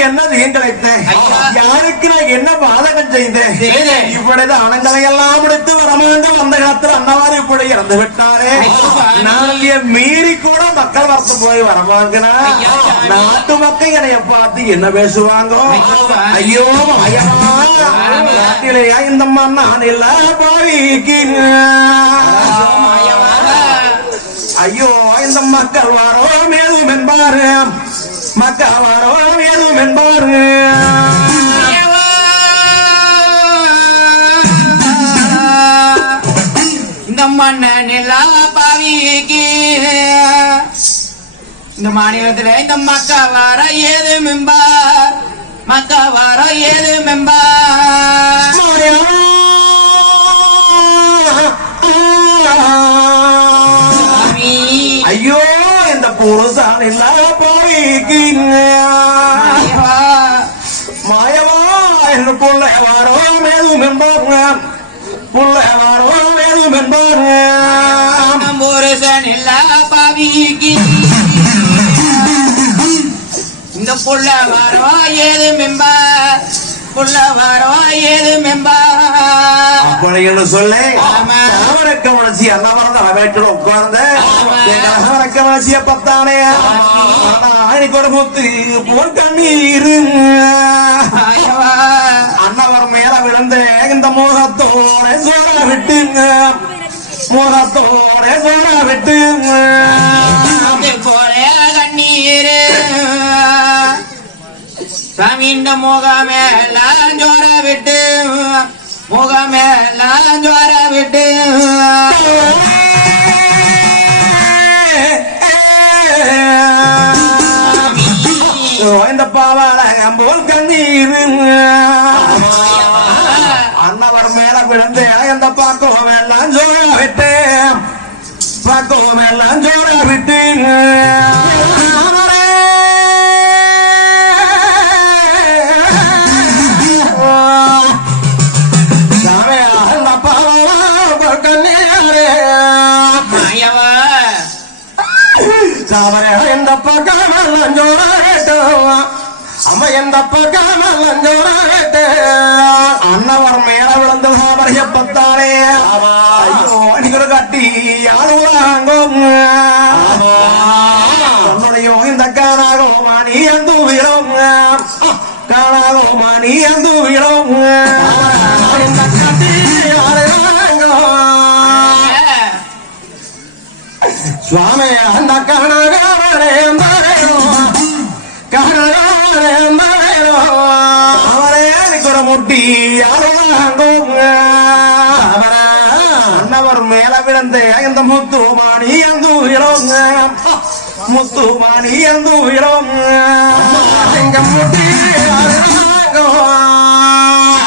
என்ன தீங்கிழைத்தேன். யாருக்கு நான் என்ன பாதகம் செய்தேன். இப்பொழுது அணங்களை எல்லாம் எடுத்து வரமாண்ட வந்த காலத்தில் அன்னவாறு இப்படி இறந்து விட்டாரே. நான் இங்கே மீறி கூட மக்கள் வரத்து போய் வரமாங்கினா. நாட்டு மக்கள் என்னைய பார்த்து என்ன பேசுவாங்க ஐயா, சாமி. ஐயோ மாயமா நாட்டிலேயா இந்த மண் நான் இல்ல பாவிக்கு ஐயோ இந்த மக்கள் வாரோம் ஏதும் என்பாரு மக்கள் வாரோம் ஏதும் என்பாரு இந்த மன்னன் எல்லா பாவிக்கு. இந்த மாநிலத்துல இந்த மக்கா வர ஏது மெம்பார் மக்கா வர ஏது மெம்பார் மாயவா என்று புள்ள வாரோம் ஏதும் என்பாரு புள்ள வாரோம் ஏதும் என்பாரு புருஷன் எல்லா பாவிக்கு இந்த புள்ள வரவா ஏது மெம்பார் புள்ள வரவா ஏது மெம்பார் அப்படி சொல்லி அவரக்க பத்தானே இன்னைக்கு ஒரு முத்து போல் கண்ணீர் அண்ணவர் மேல விழுந்து இந்த மோகத்தோட சோழ விட்டுங்க. மோகத்தோட சோழ விட்டுங்க. கண்ணீர். சாமி இந்த முகமேலாம் ஜோர விட்டு. முகமேலாம் ஜோர விட்டு. இந்த பாவாடகம் போல் கண்ணீர் அன்னவர் மேல விழுந்து இந்த பாக்கம் எல்லாம் ஜோர விட்டு பாக்கம் எல்லாம் ஜோர விட்டு மாயவா சாவரே எந்த பக்கம் அம்மா எந்த பக்கம் லஞ்சோரேட்டு அன்னவர் மேல விழுந்து சாவரைய பத்தானே ஐயோ நீங்க கட்டி ஆளுவாங்கும் தன்னுடைய இந்த காணாகோ மணி அந்து விழும். காணாகோ மணி அந்து விழும். இந்த கட்டி ஆளுவாங்கும் சுவாமி அந்த கனகாவரே முட்டி அன்னவர் மேல விழுந்து இந்த முத்து மாணி அந்த உயிரோங்க. முத்து மாணி அந்த உயிரோங்க. முட்டி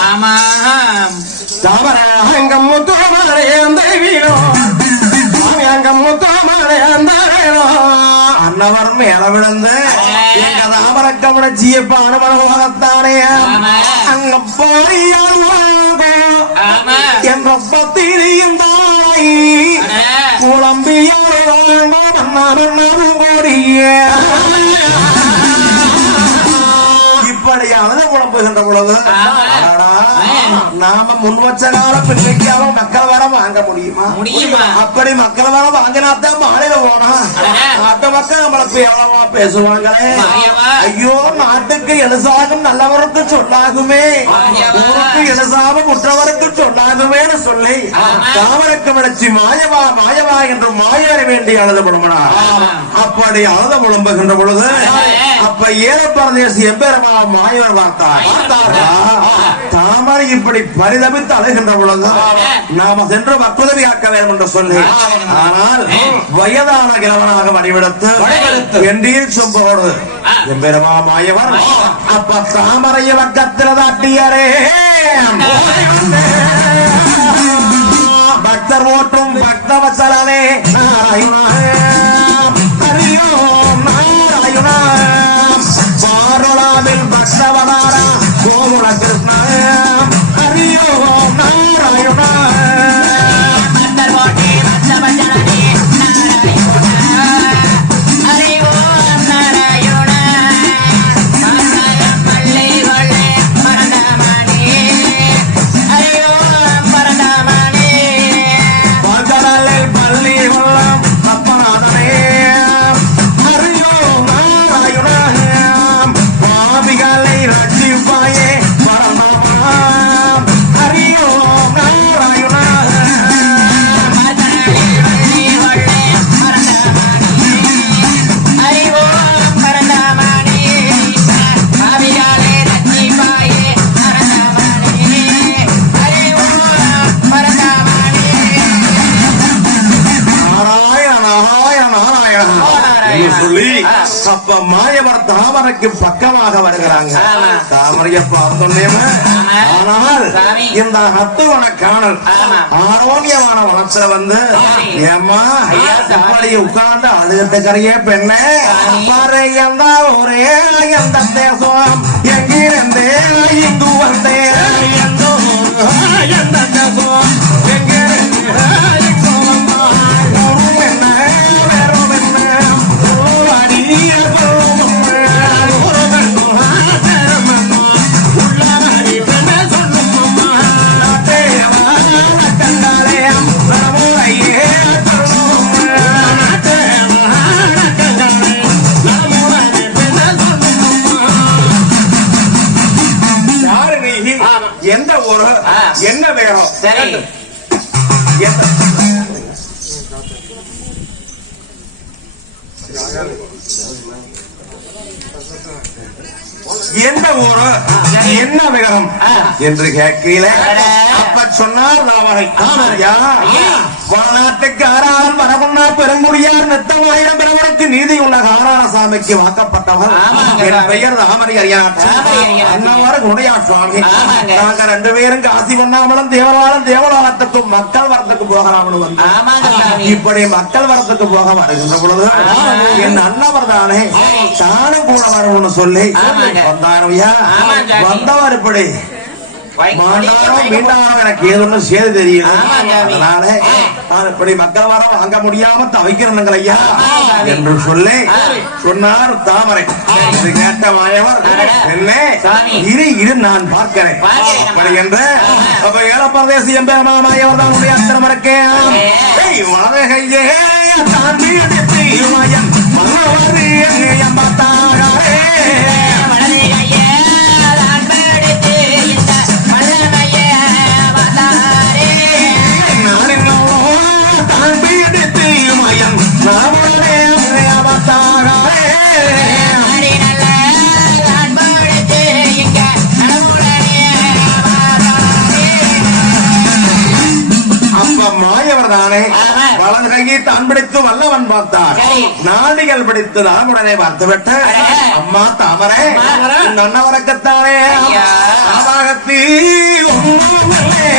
ஆமா தாமர எங்க முத்து மாறே அந்த வீரம் சாமி அங்க அந்த அன்னவர் மேல விழுந்து அங்க போறியாங்க ஆமா என்ற பத்திரியும் தாய் குழம்பியாரும் கோடியே இப்படியானது குழம்புகின்ற பொழுது நாம முன் வச்ச கால பிள்ளைக்கு அவன் மக்கள் வர வாங்க முடியுமா முடியுமா? அப்படி மக்கள் வர வாங்கினாத்தான் மாநில போனா. நாட்டு மக்கள் நம்மளுக்கு எவ்வளவா பேசுவாங்களே. ஐயோ நாட்டுக்கு எழுசாகும் நல்லவருக்கு சொல்லாகுமே. ஊருக்கு எழுசாம முற்றவருக்கு சொல்லாகுமேன்னு சொல்லி. தாமரக்கு விளச்சி மாயவா மாயவா என்று மாயவர வேண்டி அழுத முழுமனா. அப்படி அழுத முழம்புகின்ற பொழுது. அப்ப ஏல பரதேசி எம்பெருமா மாயவர் பார்த்தார் பார்த்தாரா? தாமரை இப்படி பரிதபித்து அழுகின்ற பொழுது நாம சென்று பக்குதவி ஆக்க வேண்டும் என்று சொல்லி ஆனால் வயதான கிழவனாக மணிவிடத்து வெண்டியில் சொம்போடு. எம்பெருமா மாயவர் அப்ப தாமரைய பக்கத்தில் தாட்டியாரே. பக்தர் ஓட்டும் பக்தவசலனே நாராயணா நாராயணா பாரோளாவில் பக்தவதாரா கோகுல கிருஷ்ண அப்ப மாயவர் தாமரைக்கு பக்கமாக வருகிறாங்க. தாமரைய பார்த்தோன்னே ஆமா. ஆனால். இந்த அத்துவன காணல். ஆரோக்கியமான வளத்துல வந்து சாமி. இப்படி உட்கார்ந்து அழுகத்துக்கரையே பெண்ணே சாமி. பாரு எந்த ஒரே எந்த தேசம் எங்கிருந்தே எந்த ஊர், எந்த தேசம் சரி. எந்த ஊரு என்ன ஆ. என்று கேட்கல அட. அப்ப சொன்னார் நாவகை ஆமா. ஐயா ஐயா. வடநாட்டுக்கு ஆறாளன் வரமுன்னா பெருங்குடியார் நித்தமாயிரம் பெறவனுக்கு நீதி உள்ள காராளசாமிக்கு வாக்கப்பட்டவர். என் பெயர் தாமரை. அன்னவாறு குணையா சுவாமி. நாங்க ரெண்டு பேரும் காசி பண்ணாமலும் தேவராலும் தேவலாலத்துக்கும் மக்கள் வரத்துக்கு போகலாம்னு வந்தோம் இப்படி மக்கள் வரத்துக்கு போக வருகின்ற பொழுது. என் அண்ணவர் தானே. தானும் கூட வரணும்னு சொல்லி ஆமாங்க. வந்தார் ஐயா ஆமாங்க சாமி. வந்தவர் இப்படி சேது தெரியல. அதனால. நான் இப்படி மக்கள் வர வாங்க முடியாம தவிக்கிறனுங்கள் ஐயா. என்று சொல்லி. சொன்னார் தாமரை இது கேட்ட மாயவர் அடடா. என்ன சாமி. இரு இரு நான் பார்க்கிறேன். அப்படி என்ற. அப்ப ஏழப்பரதேசி எம்பெருமா மாயவர் தான் உடைய அத்தனம் இருக்கேன் மன்னவரு என் வலது கையை தான் பிடித்து வல்லவன் பார்த்தார் சரி. நாடிகள் பிடித்து நாம் உடனே பார்த்து விட்டு. அம்மா தாமரை. நன்னவரக்கத்தானே. ஆபாகத்தி ஒன்றுமில்லை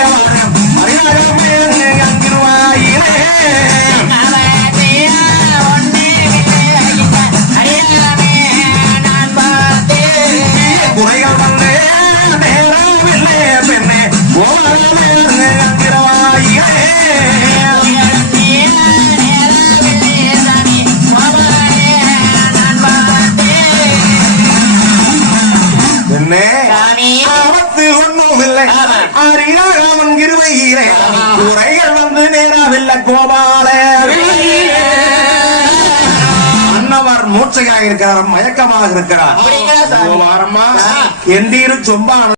அறியாமல் இருவையிலே குறைகள் வந்து நேராவில்லை கோபால அன்னவர் மூச்சையாக இருக்கிறார் மயக்கமாக இருக்கிறார் அப்படிங்களா சாமி? கோபாரம்மா ஆ. எந்தீரு சொம்பான